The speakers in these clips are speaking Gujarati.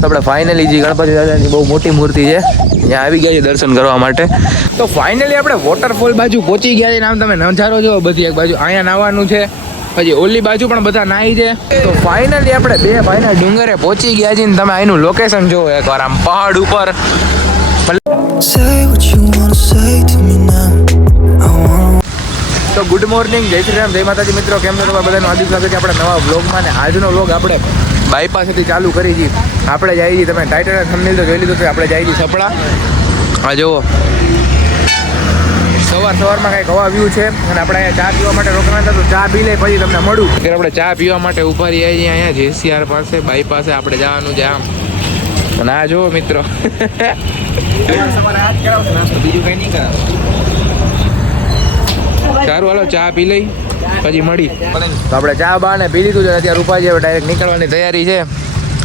તો આપણે ફાઇનલી જે ગણપતિ દાદાની બહુ મોટી મૂર્તિ છે ત્યાં આવી ગયા છે દર્શન કરવા માટે. તો ફાઇનલી આપણે વોટરફોલ બાજુ પહોંચી ગયા છે. આમ તમે નજારો જો બધી એક બાજુ અહીંયા નાવાનું છે, પછી ઓલી બાજુ પણ બધા નાહી છે. તો ફાઇનલી આપણે બે ભાઈના ડુંગરે પહોંચી ગયા છીએ. તમે અહીંનું લોકેશન જોવો એકવાર, આમ પહાડ ઉપર. તો ગુડ મોર્નિંગ, જય શ્રી રામ, જય માતાજી મિત્રો. કેમ છો તમારા બધાનું હાર્દિક સ્વાગત છે આપણા નવા વ્લોગમાં. ને આજનો વ્લોગ આપણે બાયપાસથી ચાલુ કરી છીએ. આપણે જઈએ છીએ, તમે ટાઇટલ થંબનેલ તો જોઈ લીધું છે, આપણે જઈએ છીએ સપડા. આ જુઓ સવારમાં કંઈક હવા વ્યૂ છે અને આપણે અહીંયા ચા પીવા માટે રોકવાના હતા. તો ચા પી લઈ પછી તમને મળું. અત્યારે આપણે ચા પીવા માટે ઉભા રહીએ છીએ અહીંયા જેસીઆર પાસે, બાયપાસે આપણે જવાનું છે આમ. અને આ જુઓ મિત્રો, બીજું કંઈ નહીં કરાવે. સારું હાલો ચા પી લઈ પછી મળી. તો આપણે ચા બા ને પી લીધું છે. અત્યારે રૂપા જે ડાયરેક્ટ નીકળવાની તૈયારી છે.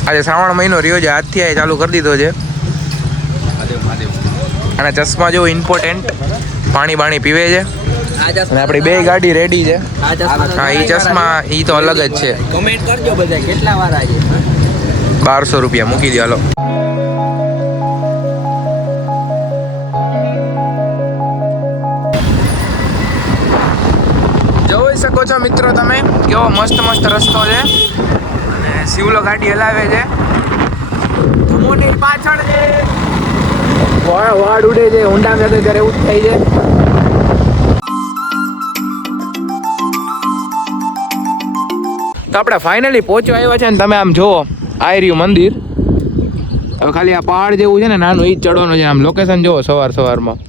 આજે શ્રાવણ મહિનો રહ્યો છે, આજથી આ ચાલુ કરી દીધો છે. અને ચશ્મા જો ઇમ્પોર્ટન્ટ, પાણી બાણી પીવે છે. અને આપણી બે ગાડી રેડી છે. હા, એ ચશ્મા એ તો અલગ જ છે. કમેન્ટ કરજો બધા કેટલા વાર આજે. 1200 રૂપિયા મૂકી દો હાલો. જોઈ શકો છો મિત્રો તમે કેવો મસ્ત રસ્તો છે. અને શિવલો ગાડી હલાવે છે. ધમોની પાછળ છે, વાડ ઉડે છે. ઊંડા જતો ત્યારે એવું જ થાય છે. તો આપણે ફાઇનલી પહોંચવા આવ્યા છે. ને તમે આમ જુઓ, આ રહ્યું મંદિર. હવે ખાલી આ પહાડ જેવું છે ને નાનું, એ જ ચડવાનું છે. આમ લોકેશન જુઓ સવારમાં.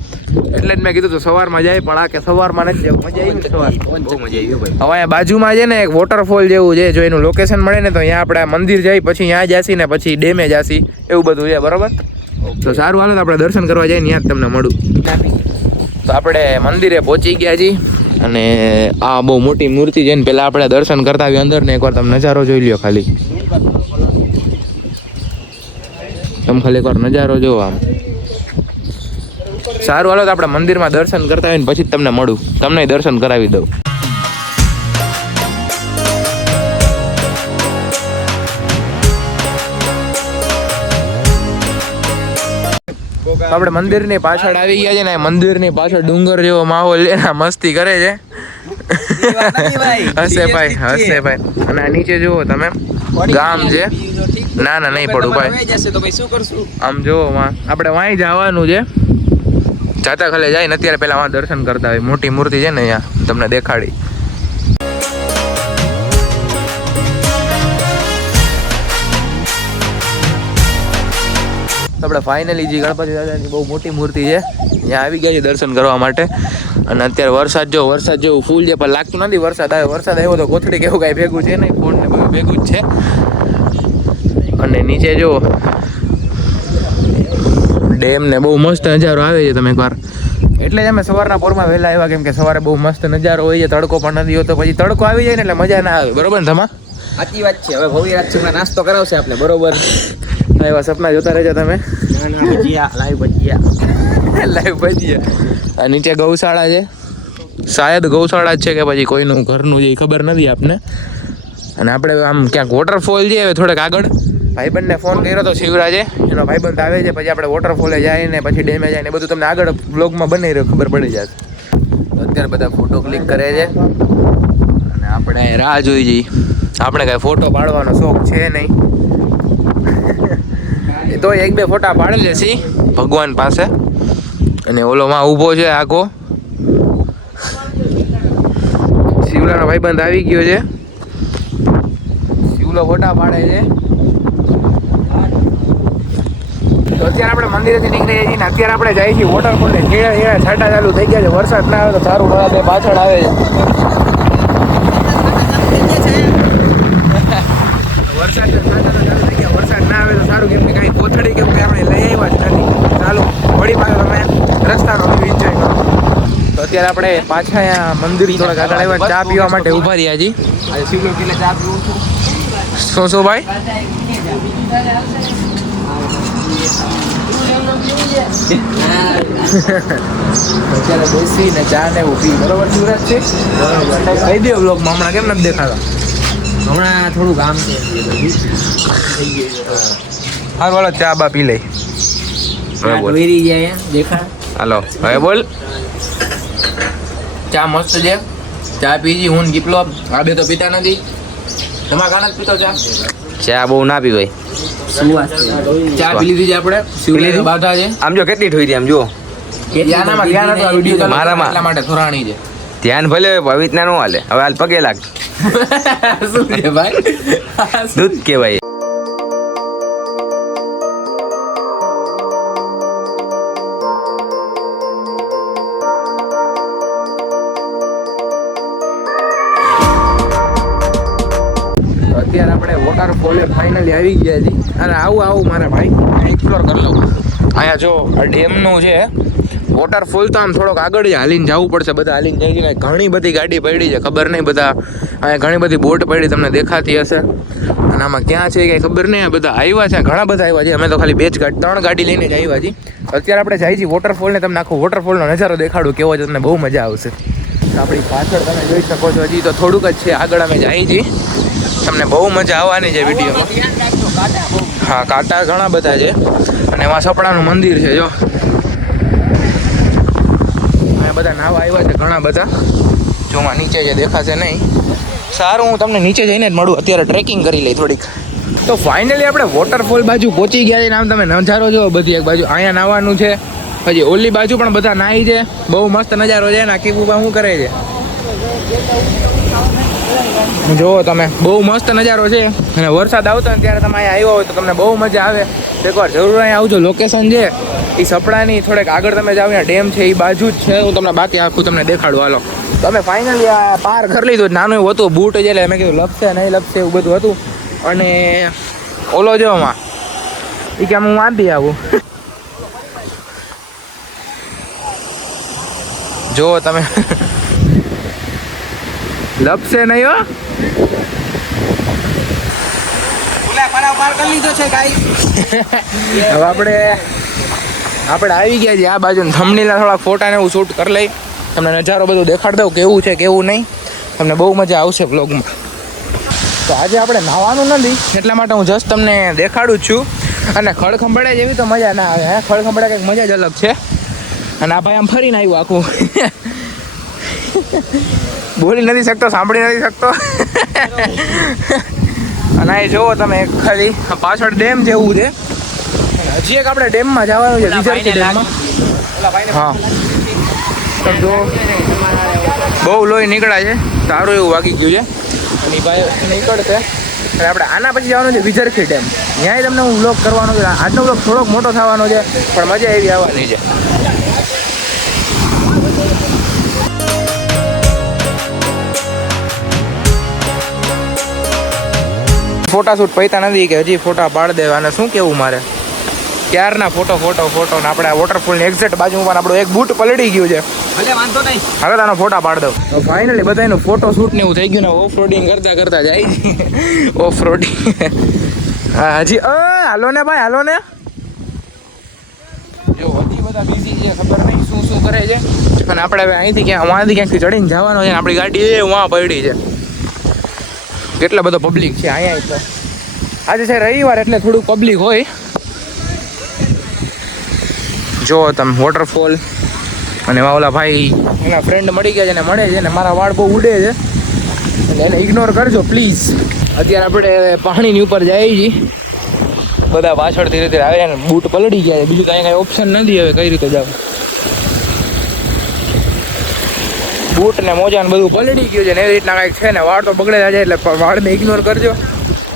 એટલે જ મેં કીધું તો સવારમાં જાય, પણ આ કે સવારમાં નથી જવું. મજા આવી ને સવાર, બહુ મજા આવી ભાઈ. હવે અહીંયા બાજુમાં છે ને એક વોટરફોલ જેવું છે. જો એનું લોકેશન મળે ને તો અહીંયા આપણે મંદિર જઈ, પછી અહીંયા જાસી ને પછી ડેમે જાસી, એવું બધું છે. બરોબર, તો સારું હાલો આપણે દર્શન કરવા જઈએ, ત્યાં જ તમને મળું. તો આપણે મંદિરે પહોંચી ગયા છીએ. અને આ બહુ મોટી મૂર્તિ છે ને પેલા આપણે દર્શન કરતા આવીએ અંદર ને. એકવાર તમે નજારો જોઈ લ્યો ખાલી. તમે ખાલી એકવાર નજારો જોવો આમ. સારું હાલો તો આપણે મંદિરમાં દર્શન કરતા હોય ને પછી જ તમને મળું, તમને દર્શન કરાવી દઉં. આપણે મંદિરની પાછળ આવી ગયા છે ને. મંદિરની પાછળ ડુંગર જેવો માહોલ છે, મસ્તી કરે છે. હશે ભાઈ. અને આ નીચે જુઓ તમે, ગામ છે. ના નહીં પડું ભાઈ. આમ જુઓ, આપણે વાંઈ જવાનું છે. જાતા ખાલે જાય ને અત્યારે પેલા દર્શન કરતા હોય. મોટી મૂર્તિ છે ને અહીંયા તમને દેખાડી. આપણે ફાઇનલી જે ગણપતિ દાદાની બહુ મોટી મૂર્તિ છે ત્યાં આવી ગયા છે દર્શન કરવા માટે. અને અત્યારે વરસાદ જેવું ફૂલ છે, પણ લાગતું નથી વરસાદ આવ્યો તો કોથળી કેવું કાંઈ ભેગું છે નહીં, ફોન ને બધું ભેગું જ છે. અને નીચે જો ડેમ ને બહુ મસ્ત નજારો આવે છે. તમે એકવાર, એટલે જ અમે સવારના પોરમાં વહેલા આવ્યા, કેમ કે સવારે બહુ મસ્ત નજારો હોય છે. તડકો પણ નથી હોતો, પછી તડકો આવી જાય ને એટલે મજા ના આવે. બરોબર ને તમા? સાચી વાત છે. હવે ભવ્ય રાજ્યમાં નાસ્તો કરાવશે આપણે, બરોબર. એવા સપના જોતા રહેજો તમે. લાઈવ ભજીયા. આ નીચે ગૌશાળા છે, શાયદ ગૌશાળા જ છે કે પછી કોઈનું ઘરનું છે, ખબર નથી આપને. અને આપણે આમ ક્યાંક વોટરફોલ છે હવે થોડેક આગળ. ભાઈબંધને ફોન કર્યો તો શિવરાજે, એનો ભાઈબંધ આવે છે. પછી આપણે વોટરફોલે જાય ને પછી ડેમે જાય ને બધું તમને આગળ બ્લોગમાં બની રહ્યો, ખબર પડી જશે. અત્યારે બધા ફોટો ક્લિક કરે છે અને આપણે રાહ જોઈ જઈએ. આપણે કાંઈ ફોટો પાડવાનો શોખ છે નહીં, એ તો 1-2 ફોટા પાડી લેશી ભગવાન પાસે. અને ઓલો માં ઊભો છે આખો શિવલાનો ભાઈબંધ આવી ગયો છે. શિવલો ફોટા પાડે છે. તો અત્યારે આપણે મંદિરેથી નીકળી જઈએ ને અત્યારે આપણે જઈએ છીએ વોટરફોલ ને. ઝીણા છાંટા ચાલુ થઈ ગયા છે. વરસાદ ના આવે તો સારું, બરાબર પાછળ આવે છે. વરસાદ ના આવે તો સારું, કેમ કે કાંઈ કોથળી કેમ કે આપણે લઈ આવ્યા જ નથી. ચાલો વળી પાછો તમે રસ્તાનો એન્જોય કરો. તો અત્યારે આપણે પાછા અહીંયા મંદિર થોડાક આગળ આવ્યા, ચા પીવા માટે ઊભા રહ્યા છીએ. આજે શિવલો કિલ્લે ચા પીવું છું. શું ભાઈ? અત્યારે બેસીને ચા ને ઊભી, બરોબર શિવરાજ છે? કહી દો બ્લોગમાં, હમણાં કેમ નથી દેખાતા? હમણાં થોડું કામ છે. હારું હાલો ચા બા પી લઈ. હવે બોલ. વેરી જાય દેખા. હાલો હવે બોલ. ચા મસ્ત છે. ચા પીજી હું ગીપલો આ બે તો પીતા નથી. તમારા કાના જ પીતો ચા. ચા બહુ ના પીવાય. ચા પી લીધી છે આપણે. શિવલિંગ બાધા છે. આમ જો કેટલી ઠોઈ આમ જો. યાનામાં ધ્યાન હતું આ વિડીયો મારામાં. એટલા માટે થોરાણી છે. ધ્યાન ભલે પવિત્રના નો હાલે. હવે હાલ પગે લાગ. શું છે ભાઈ? દૂધ કહેવાય. અત્યારે આપણે વોટરફોલ ફાઇનલી આવી ગયા છીએ અને આવું મારા ભાઈ એક્સપ્લોર કરી લઉં. અહીંયા જો આ ડેમનું છે વોટરફોલ તો આમ થોડોક આગળ જ હાલીને જવું પડશે. બધા હાલીને જાય છે. ઘણી બધી ગાડી પડી છે ખબર નહીં. બધા અહીંયા ઘણી બધી બોટ પડી તમને દેખાતી હશે. અને આમાં ક્યાં છે કંઈ ખબર નહીં. બધા આવ્યા છે ઘણા બધા આવ્યા છે. અમે તો ખાલી 3 ગાડી લઈને જ આવ્યા છીએ. અત્યારે આપણે જઈએ છીએ વોટરફોલને. તમને આખો વોટરફોલનો નજારો દેખાડું કેવો છે. તમને બહુ મજા આવશે. આપણી પાછળ તમે જોઈ શકો છો હજી તો થોડુંક જ છે આગળ અમે જઈએ છીએ. તમને બહુ મજા આવવાની છે વિડીયોમાં. હા કાંટા ઘણા બધા છે અને એમાં સપડાનું મંદિર છે જો. અહીંયા બધા નાવા આવ્યા છે ઘણા બધા. જોમાં નીચે જે દેખાશે નહીં. સારું હું તમને નીચે જઈને જ મળું. અત્યારે ટ્રેકિંગ કરી લઈ થોડીક. તો ફાઇનલી આપણે વોટરફોલ બાજુ પહોંચી ગયા છીએ. આમ તમે નજારો જો બધી એક બાજુ અહીંયા નાવાનું છે. પછી ઓલી બાજુ પણ બધા નાહી છે. બહુ મસ્ત નજારો છે. ના કીબુબા શું કરે છે જુઓ તમે. બહુ મસ્ત નજારો છે અને વરસાદ આવતો ને ત્યારે તમે અહીંયા આવ્યા હોય તો તમને બહુ મજા આવે. એકવાર જરૂર અહીંયા આવજો. લોકેશન છે એ સપડાની થોડેક આગળ તમે જાઓ. અહીંયા ડેમ છે એ બાજુ જ છે. હું તમને બાકી આખું તમને દેખાડું. હાલો તમે ફાઇનલી આ પાર કરી લીધું. નાનું એવું હતું બૂટ જ એટલે મેં કીધું લપશે નહીં લપશે એવું બધું હતું. અને ઓલો જો આમાં એ કે હું વાંધી આવું. જુઓ તમે લપશે નહીં હો. હવે આપણે આવી ગયા છીએ આ બાજુ. થંબનેલના થોડા ફોટા ને એવું શૂટ કરી લઈ. તમને નજારો બધું દેખાડ દઉં કેવું છે કેવું નહીં. તમને બહુ મજા આવશે બ્લોગમાં. તો આજે આપણે નાહવાનું નથી એટલા માટે હું જસ્ટ તમને દેખાડું જ છું. અને ખડખંભાળે જેવી તો મજા ના આવે. ખડખંભાળે કંઈક મજા જ અલગ છે. અને આ ભાઈ આમ ફરીને આવ્યું આખું. બોલી નથી શકતો સાંભળી નથી શકતો. અને અહીં જુઓ તમે ખાલી પાછળ ડેમ જેવું છે. હજી એક આપણે ડેમમાં જવાનું છે વિજરતી ડેમમાં. હા જો બહુ લોહી નીકળ્યા છે. સારું એવું વાગી ગયું છે અને ભાઈ નીકળશે. અને આપણે આના પછી જવાનું છે વિજરખી ડેમ. ત્યાંય તમને હું વ્લોગ કરવાનો છે. આજનો વ્લોગ થોડોક મોટો થવાનો છે પણ મજા એવી આવવાની છે. ફોટા શૂટ પૈતા નથી કે હજી ફોટા પાડ દેવા. અને શું કેવું મારે ક્યારના ફોટો ને આપણે આ વોટરફોલની એક્ઝેક્ટ બાજુમાં આપણું એક બૂટ પલળી ગયું છે. વાંધો નહીં. હવે તાનો ફોટા પાડ દઉં. ફાઇનલી બધાનું ફોટો શૂટ ને એવું થઈ ગયું ને ઓફ રોડિંગ કરતા જાય. ઓફ રોડિંગ હા હજી હાલો ને ભાઈ હાલો ને. જો હજી બધા બિઝી છે ખબર નહીં શું કરે છે. અને આપણે હવે અહીંથી ક્યાંકથી ચડીને જવાનું છે. આપણી ગાડી એ વાં પડી છે. કેટલા બધો પબ્લિક છે અહીંયા. તો આજે છે રવિવાર એટલે થોડું પબ્લિક હોય. જો તમે વોટરફોલ અને ઓલા ભાઈ એના ફ્રેન્ડ મળી ગયા છે ને મળે છે ને મારા વાળ બહુ ઉડે છે એટલે એને ઇગ્નોર કરજો પ્લીઝ. અત્યારે આપણે પાણીની ઉપર જઈએ છીએ. બધા પાછળ ધીરે ધીરે આવે ને બૂટ પલળી ગયા છે. બીજું તો અહીંયા કાંઈ ઓપ્શન નથી. હવે કઈ રીતે જાવ. બૂટ ને મોજા ને બધું પલળી ગયું છે ને એવી રીતના કાંઈક છે ને. વાળ તો બગડેલા છે એટલે વાળને ઇગ્નોર કરજો.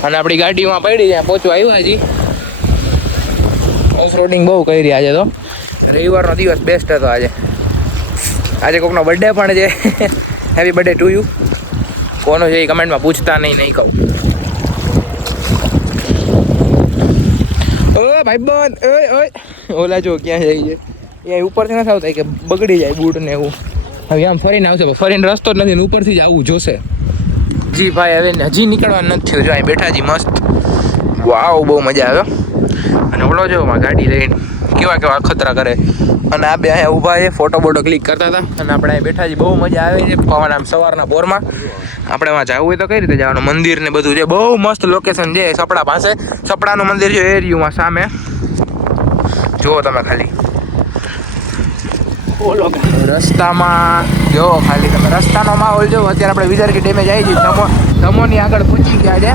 અને આપણી ગાડીમાં પડી જાય પહોંચવા આવ્યા હજી. ઓફ રોડિંગ બહુ કરી આજે તો. રવિવારનો દિવસ બેસ્ટ હતો આજે. આજે કોકનો બર્થડે પણ છે. Happy birthday to you. કોનો છે એ કમેન્ટમાં પૂછતા નહીં કહું. ઓ ભાઈ બંધ ઓય ઓલા જો ક્યાં જાય છે. એ ઉપરથી નથી આવતા કે બગડી જાય બૂટ ને એવું. હવે આમ ફરીને આવશે ફરીને રસ્તો જ નથી ને ઉપરથી જ આવવું જોશે. જી ભાઈ હવે હજી નીકળવા નથી થયું. જો અહીં બેઠા જી મસ્ત. વાવ બહુ મજા આવ્યો. અને ઓલો જો ગાડી લઈને કેવા અખતરા કરે. અને આ બે અહીંયા ઊભા છે, ફોટો બોટો ક્લિક કરતા હતા. અને આપણે અહીં બેઠા છીએ, બહુ મજા આવે છે પવન આમ સવારના પોરમાં. આપણે એમાં જવું હોય તો કઈ રીતે જવાનું? મંદિર ને બધું છે, બહુ મસ્ત લોકેશન છે સપડા પાસે. સપડાનું મંદિર છે એરિયુમાં સામે, જુઓ તમે ખાલી. રસ્તામાં જો ખાલી તમે રસ્તાનો માહોલ જો. અત્યારે આપણે વિજારકી ડેમે જઈએ છીએ, ધમોની આગળ પહોંચી ગયા છે.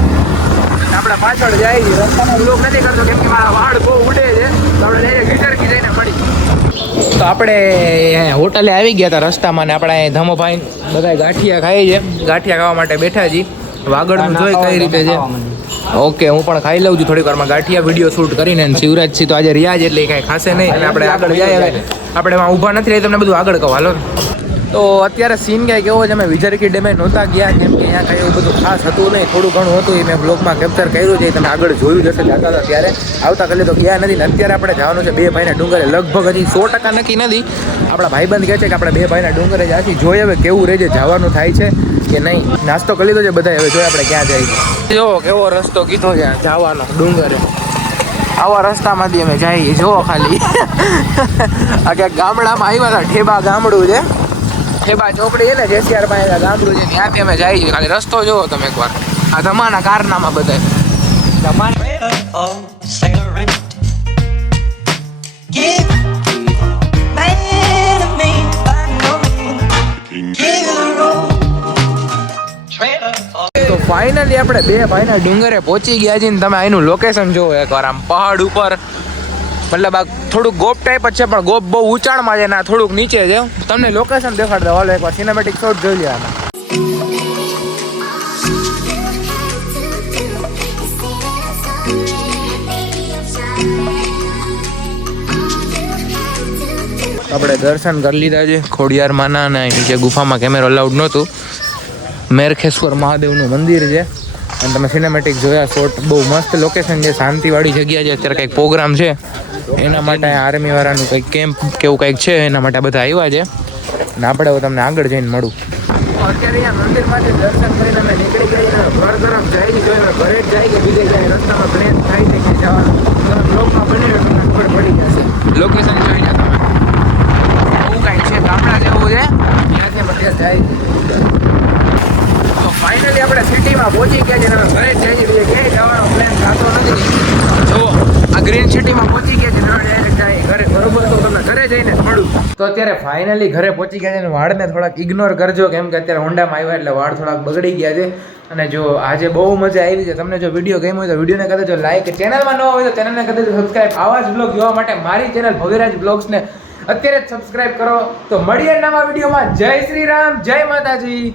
આપણે પાછળ જાય છે, રસ્તામાં બ્લોક નથી કરતો કેમ કે મારા વાળ બહુ ઉડે છે. તો આપણે જઈએ વિજારકી જઈને પડી. તો આપણે હોટલે આવી ગયા હતા રસ્તામાં ને આપણે ધમોભાઈ બધા ગાંઠિયા ખાઈએ છે. ગાંઠિયા ખાવા માટે બેઠા છીએ. વાગડનું જોઈ કઈ રીતે છે. ઓકે, હું પણ ખાઈ લઉં છું થોડીક વારમાં ગાંઠિયા. વિડીયો શૂટ કરીને શિવરાજસિંહ તો આજે રિયાજ એટલે કાંઈ ખાશે નહીં. એટલે આપણે આગળ જઈએ. હવે આપણે એમાં ઊભા નથી રહી, તમને બધું આગળ કહો હાલો. તો અત્યારે સીન કાંઈ કેવો છે, અમે વિજારકી ડેમે નહોતા ગયા કેમ કે અહીંયા કાંઈ એવું બધું ખાસ હતું નહીં. થોડું ઘણું હતું એ મેં બ્લોગમાં કેપ્ચર કર્યું છે, તમે આગળ જોયું જશે. જતા હતા ત્યારે, આવતા કાલે તો ગયા નથી. ને અત્યારે આપણે જવાનું છે બે ભાઈના ડુંગરે. લગભગ હજી 100% નક્કી નથી. આપણા ભાઈબંધ કહે છે કે આપણે બે ભાઈના ડુંગરે જાથી જોઈએ હવે કેવું રહે છે, જવાનું થાય છે કે નહીં. નાસ્તો કરી લીધો છે બધા, હવે જોઈએ આપણે ક્યાં જઈએ. જો કેવો રસ્તો કીધો છે જવાનો ડુંગરે. આવા રસ્તામાંથી અમે જઈએ. જુઓ ખાલી આ ક્યાંક ગામડામાં આવ્યા હતા. ઠેબા ગામડું છે, ઠેબા ચોકડી છે ને જેસીઆર પાસે ગામડું છે, ત્યાંથી અમે જઈએ. ખાલી રસ્તો જુઓ તમે એકવાર. આ ધમાના કારનામાં બધા તો ફાઇનલી આપણે બે ભાઈના ડુંગરે પહોંચી ગયા છીએ. તમે અહીંનું લોકેશન જુઓ એકવાર. આમ પહાડ ઉપર, મતલબ આ થોડુંક ગોપ ટાઈપ જ છે પણ ગોપ બહુ ઊંચાણમાં છે ને આ થોડુંક નીચે છે. તમને લોકેશન દેખાડ દો હાલો એકવાર. સિનેમેટિક શોટ જોઈ લે આમાં. આપણે દર્શન કરી લીધા છે ખોડિયારમાંના. અને નીચે ગુફામાં કેમેરો અલાઉડ નહોતું. મેરખેશ્વર મહાદેવનું મંદિર છે અને તમે સિનેમેટિક જોયા શોટ. બહુ મસ્ત લોકેશન છે, શાંતિવાળી જગ્યા છે. અત્યારે કંઈક પ્રોગ્રામ છે એના માટે આર્મીવાળાનું કંઈક કેમ્પ કેવું કંઈક છે, એના માટે બધા આવ્યા છે. અને આપણે હવે તમને આગળ જઈને મળું. અત્યારે અહીંયા મંદિરમાંથી દર્શન કરીને અમે નીકળી ગયા. ઘર તરફ જાય છે, ઘરે જ જાય કે બીજે જાય રસ્તામાં પ્લેન થાય છે કે જવાનું. તમે બ્લોગમાં બની રહ્યો તમને ખબર પડી જશે. લોકેશન જોઈને તમે બહુ કાંઈક છે, ગામડા જેવું છે, ત્યાંથી અમે ત્યાં જાય. તો ફાઇનલી આપણે સિટીમાં પહોંચી ગયા છે. તમે ઘરે જ જઈએ, બીજે ક્યાંય જવાનો પ્લાન થતો નથી. જો આ ગ્રીન સિટીમાં પહોંચી ગયા છે, ડાયરેક્ટ જાય ઘરે. બરોબર, તો તમને ઘરે જઈને મળું. તો અત્યારે ફાઇનલી ઘરે પહોંચી ગયા છે. અને વાળને થોડાક ઇગ્નોર કરજો કેમ કે અત્યારે હોન્ડામાં આવ્યા એટલે વાળ થોડાક બગડી ગયા છે. અને જો આજે બહુ મજા આવી છે. તમને જો વિડીયો ગમ્યો હોય તો વિડીયોને કદાચ જો લાઈક, ચેનલમાં ન હોય તો ચેનલને કદાચ સબસ્ક્રાઈબ. આવા જ બ્લોગ જોવા માટે મારી ચેનલ ભવ્યરાજ બ્લોગ્સને અત્યારે જ સબસ્ક્રાઈબ કરો. તો મળીએ નવા વિડીયોમાં. જય શ્રી રામ, જય માતાજી.